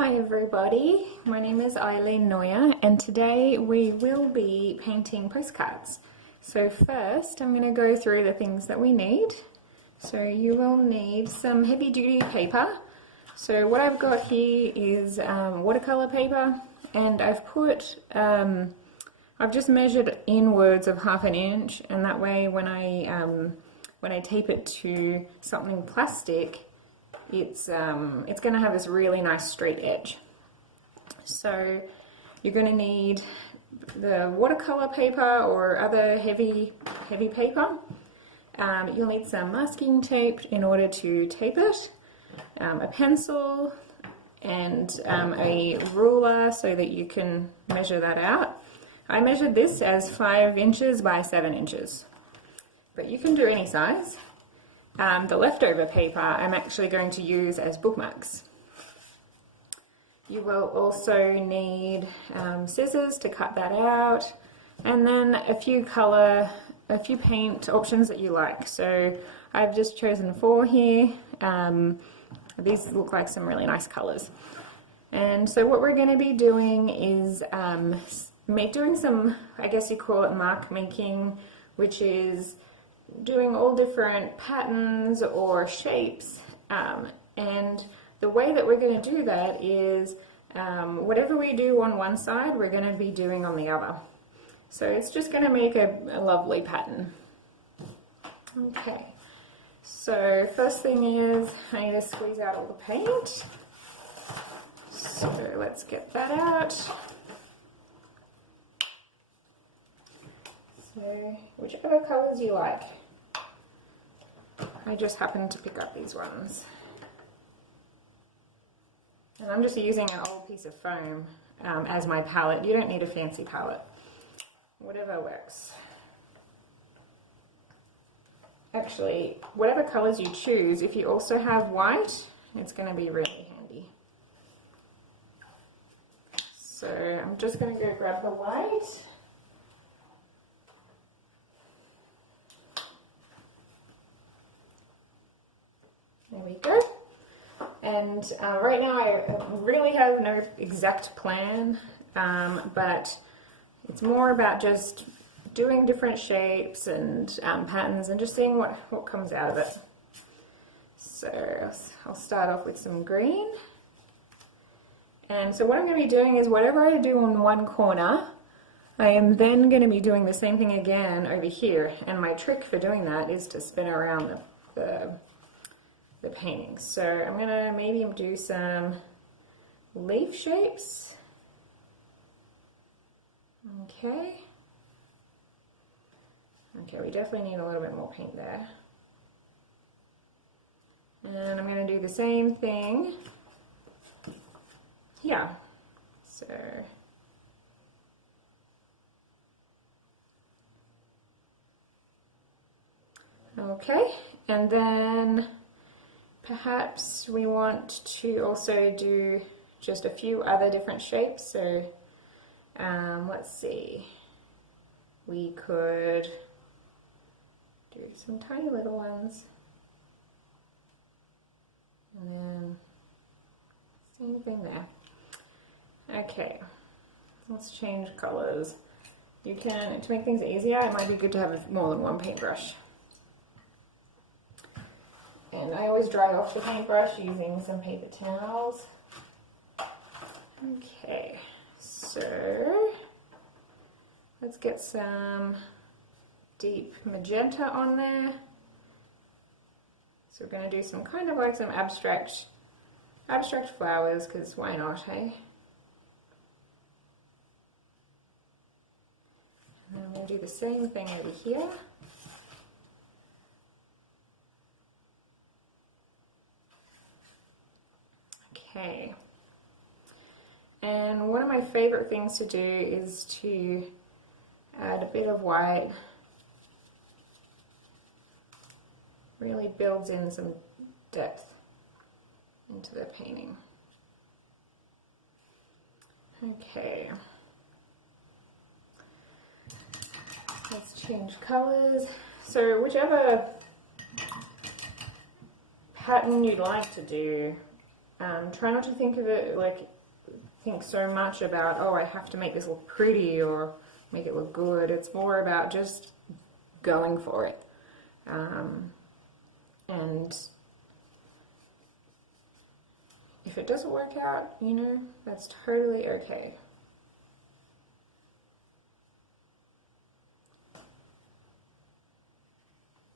Hi everybody, my name is Eileen Noyer and today we will be painting postcards. So first I'm going to go through the things that we need. So you will need some heavy duty paper. So what I've got here is watercolor paper, and I've just measured inwards of 1/2 inch, and that way when I tape it to something plastic, it's going to have this really nice straight edge. So you're going to need the watercolor paper or other heavy paper. You'll need some masking tape in order to tape it, a pencil, and a ruler so that you can measure that out. I measured this as 5 inches by 7 inches, but you can do any size. The leftover paper I'm actually going to use as bookmarks. You will also need scissors to cut that out, and then a few paint options that you like. So I've just chosen 4 here. These look like some really nice colors. And so what we're going to be doing is doing some, I guess you call it mark making, which is doing all different patterns or shapes, and the way that we're going to do that is whatever we do on one side we're going to be doing on the other, so it's just going to make a lovely pattern. Okay, so first thing is I need to squeeze out all the paint, so let's get that out. So whichever colors you like. I just happened to pick up these ones. And I'm just using an old piece of foam as my palette. You don't need a fancy palette. Whatever works. Actually, whatever colors you choose, if you also have white, it's going to be really handy. So I'm just going to go grab the white. There we go. And right now I really have no exact plan, but it's more about just doing different shapes and patterns and just seeing what comes out of it. So I'll start off with some green. And so what I'm going to be doing is whatever I do on one corner, I am then going to be doing the same thing again over here. And my trick for doing that is to spin around the painting. So I'm going to maybe do some leaf shapes. Okay, we definitely need a little bit more paint there. And I'm going to do the same thing here. So okay, and then perhaps we want to also do just a few other different shapes. So let's see, we could do some tiny little ones, and then same thing there. Okay, let's change colors. You can, to make things easier, it might be good to have more than one paintbrush. And I always dry off the paintbrush using some paper towels. Okay, so let's get some deep magenta on there. So we're going to do some kind of like some abstract flowers, because why not, hey? And then I'm going to do the same thing over here. Okay, and one of my favorite things to do is to add a bit of white. Really builds in some depth into the painting. Okay, let's change colors. So whichever pattern you'd like to do, Try not to think of it like, think so much about, oh, I have to make this look pretty or make it look good. It's more about just going for it. And if it doesn't work out, you know, that's totally okay.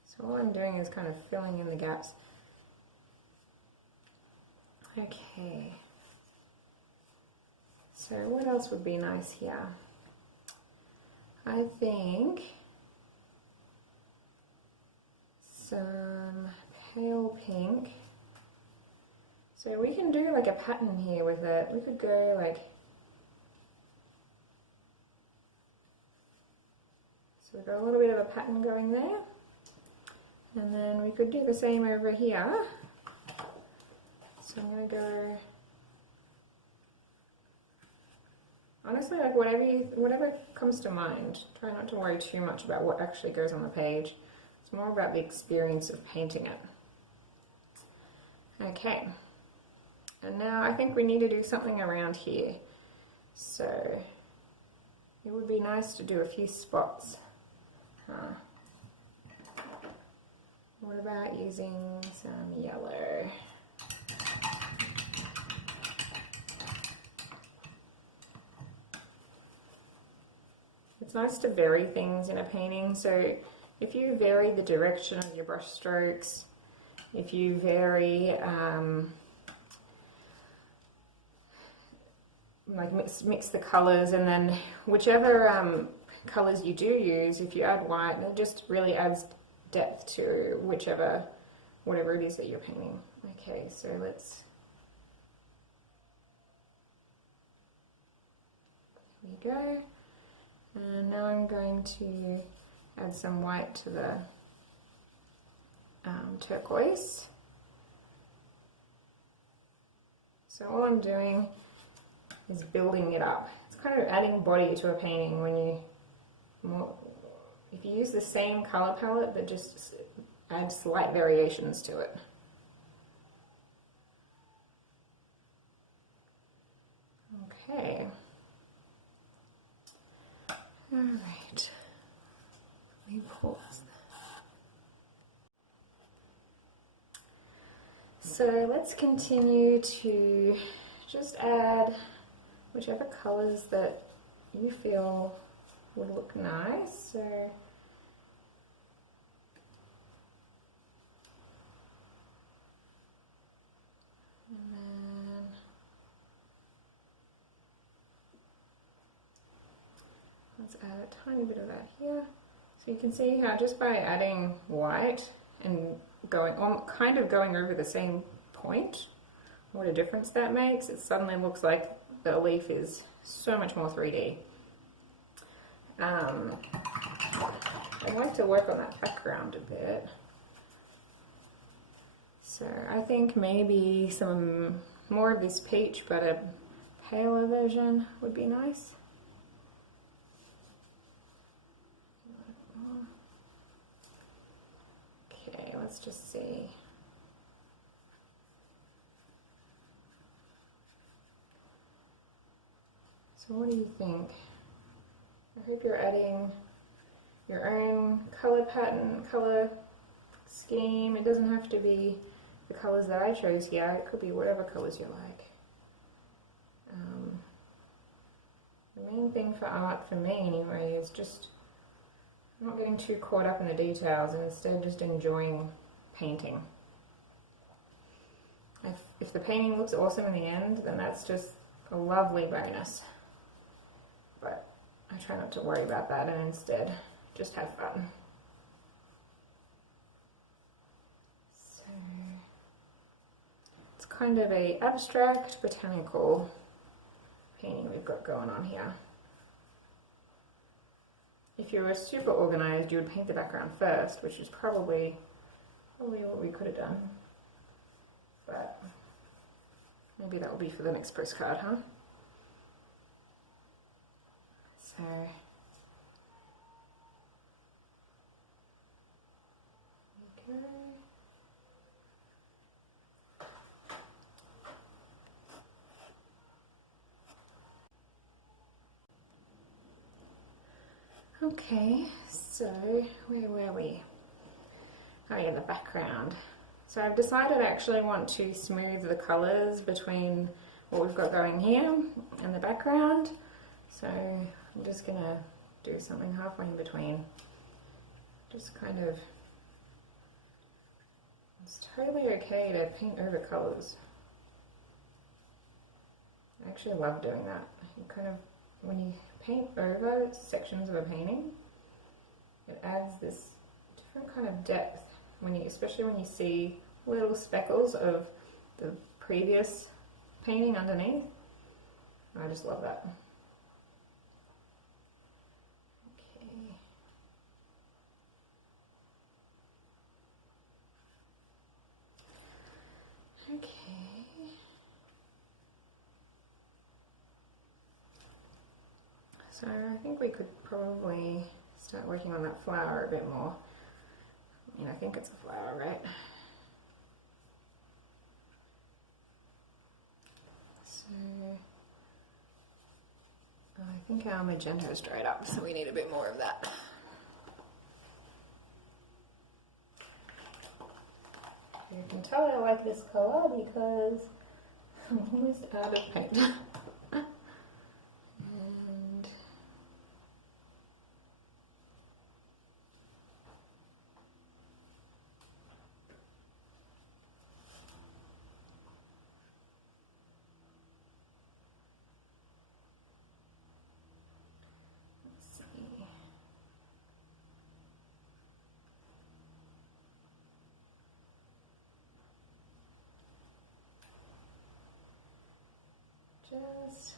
So all I'm doing is kind of filling in the gaps. Okay. So what else would be nice here? I think some pale pink. So we can do like a pattern here with it. We could go like, so we've got a little bit of a pattern going there. And then we could do the same over here. So I'm going to go, honestly, like whatever comes to mind. Try not to worry too much about what actually goes on the page. It's more about the experience of painting it. Okay. And now I think we need to do something around here. So it would be nice to do a few spots. What about using some yellow? It's nice to vary things in a painting. So if you vary the direction of your brush strokes, if you vary like mix the colors, and then whichever colors you do use, if you add white, it just really adds depth to whatever it is that you're painting. Okay, so there we go. And now I'm going to add some white to the turquoise. So all I'm doing is building it up. It's kind of adding body to a painting when if you use the same color palette but just add slight variations to it. Okay. All right. Let me pause that. So let's continue to just add whichever colors that you feel would look nice. So and then let's add a tiny bit of that here. So you can see how just by adding white and kind of going over the same point, what a difference that makes. It suddenly looks like the leaf is so much more 3D. I'd like to work on that background a bit. So I think maybe some more of this peach, but a paler version would be nice. Okay, let's just see. So what do you think? I hope you're adding your own color pattern, color scheme. It doesn't have to be the colors that I chose here. It could be whatever colors you like. The main thing for art, for me anyway, is just not getting too caught up in the details and instead just enjoying painting. If the painting looks awesome in the end, then that's just a lovely bonus. But I try not to worry about that and instead just have fun. So it's kind of a abstract botanical painting we've got going on here. If you were super organized, you would paint the background first, which is probably what we could have done. But maybe that will be for the next postcard, huh? So okay. Okay, so where were we? Oh yeah, the background. So I've decided I actually want to smooth the colours between what we've got going here and the background. So I'm just going to do something halfway in between. Just kind of, it's totally okay to paint over colours. I actually love doing that. You kind of, when you paint over sections of a painting, it adds this different kind of depth. When you, especially when you see little speckles of the previous painting underneath. I just love that. Okay. Okay. So I think we could probably start working on that flower a bit more. I think it's a flower, right? So, I think our magenta is dried up, so we need a bit more of that. You can tell I like this colour because I'm almost out of paint. Just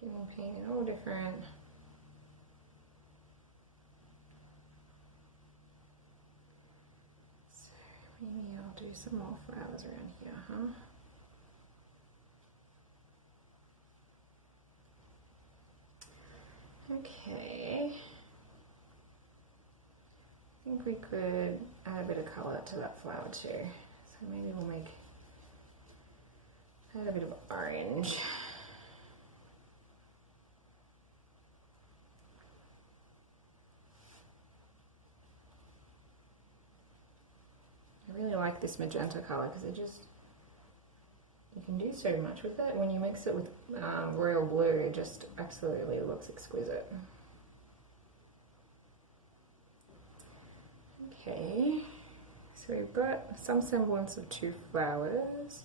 getting painted all different. So maybe I'll do some more flowers around here, huh? Okay. I think we could add a bit of colour to that flower too. So maybe we'll add a bit of orange. I really like this magenta colour because you can do so much with it. When you mix it with royal blue, it just absolutely looks exquisite. Okay, so we've got some semblance of two flowers.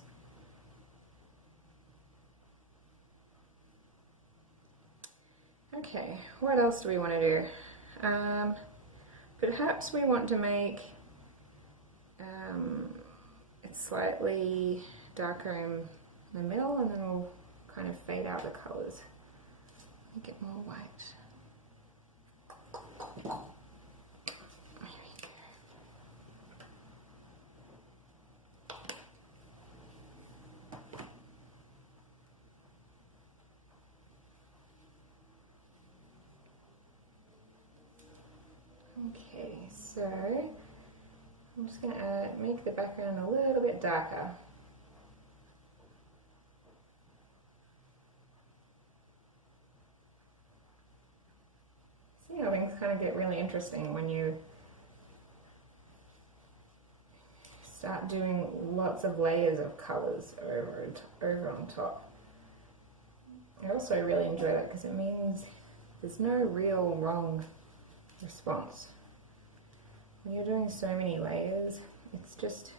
Okay, what else do we want to do? Perhaps we want to make it slightly darker in the middle, and then we'll kind of fade out the colours. Make it more white. Okay, so I'm just going to make the background a little bit darker. See how things kind of get really interesting when you start doing lots of layers of colours over on top. I also really enjoy that because it means there's no real wrong response. When you're doing so many layers, it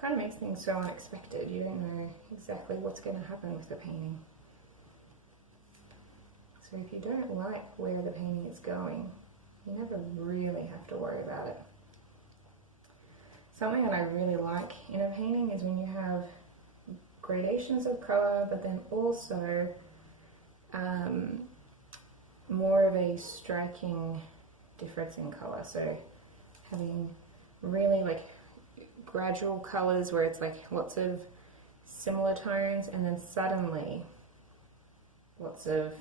kind of makes things so unexpected. You don't know exactly what's going to happen with the painting. So if you don't like where the painting is going, you never really have to worry about it. Something that I really like in a painting is when you have gradations of colour, but then also more of a striking difference in colour. So having really like gradual colours where it's like lots of similar tones, and then suddenly lots of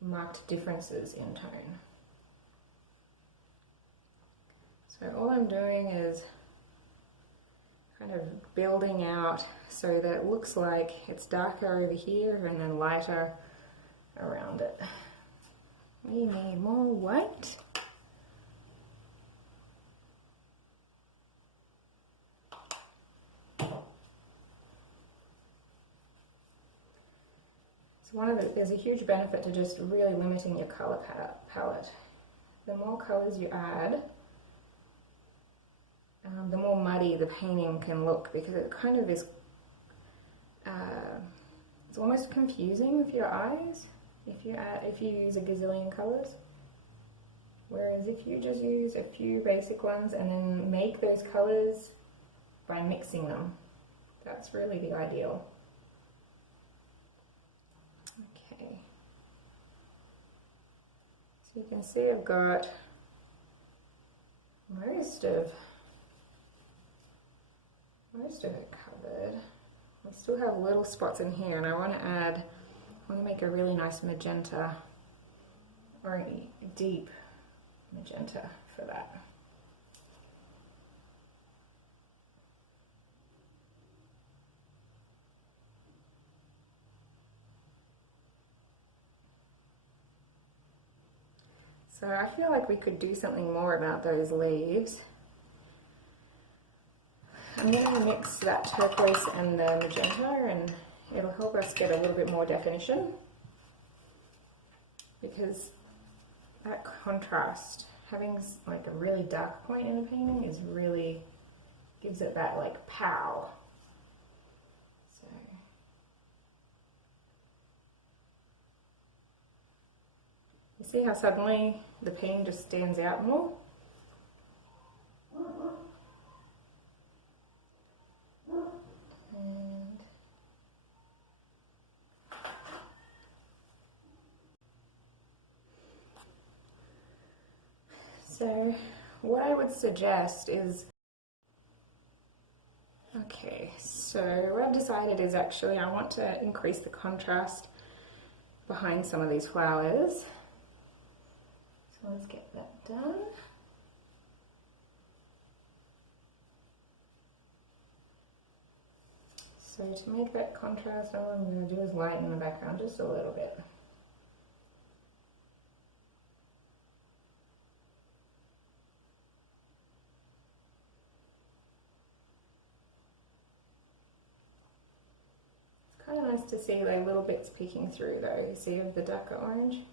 marked differences in tone. So all I'm doing is kind of building out so that it looks like it's darker over here and then lighter around it. We need more white. There's a huge benefit to just really limiting your color palette. The more colors you add, the more muddy the painting can look, because it kind of is, it's almost confusing for your eyes if you use a gazillion colors. Whereas if you just use a few basic ones and then make those colors by mixing them, that's really the ideal. Okay, so you can see I've got most of it covered. I still have little spots in here, and I want to make a really nice magenta, or a deep magenta for that. So I feel like we could do something more about those leaves. I'm going to mix that turquoise and the magenta, and it'll help us get a little bit more definition, because that contrast, having like a really dark point in a painting, is really gives it that like pow. So you see how suddenly the painting just stands out more? So what I would suggest is, okay, so what I've decided is actually I want to increase the contrast behind some of these flowers. So let's get that done. So to make that contrast, all I'm going to do is lighten the background just a little bit. Kind of nice to see like little bits peeking through though, you see, of the darker orange.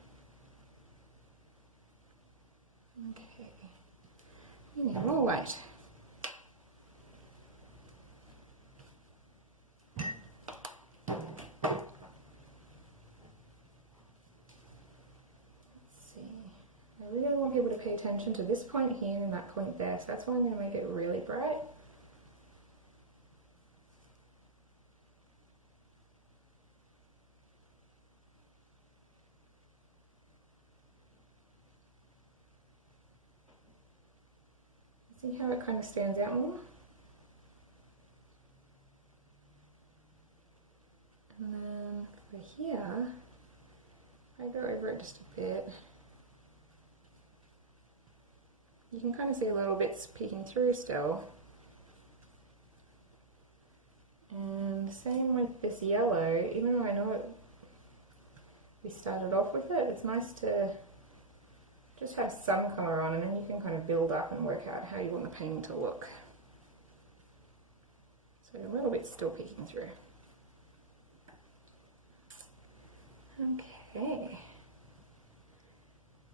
Okay, we need more white. Let's see, I really want people to pay attention to this point here and that point there, so that's why I'm going to make it really bright. See how it kind of stands out more? And then for here, I go over it just a bit. You can kind of see little bits peeking through still. And same with this yellow, even though I know we started off with it, it's nice to just have some colour on, and then you can kind of build up and work out how you want the painting to look. So a little bit still peeking through. Okay.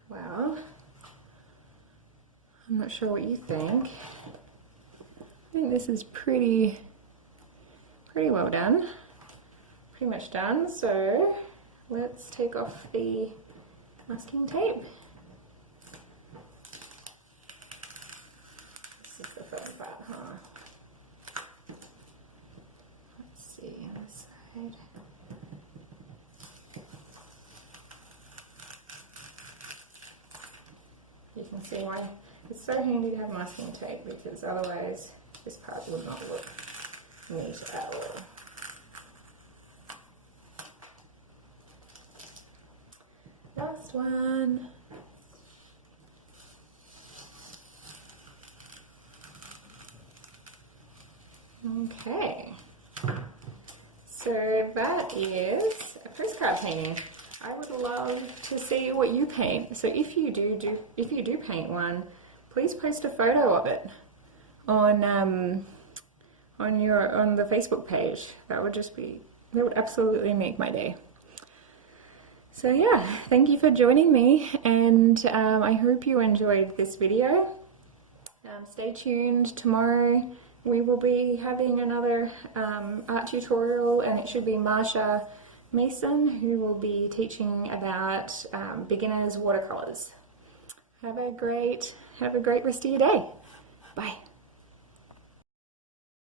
Well, I'm not sure what you think. I think this is pretty well done. Pretty much done. So let's take off the masking tape. Let's see on this side. You can see why it's so handy to have masking tape, because otherwise this part would not look neat at all. Last one. Okay, so that is a postcard painting. I would love to see what you paint. So if you do paint one, please post a photo of it on the Facebook page. That would absolutely make my day. So yeah, thank you for joining me, and I hope you enjoyed this video. Stay tuned. Tomorrow we will be having another art tutorial, and it should be Marsha Mason who will be teaching about beginners watercolors. Have a great rest of your day. Bye.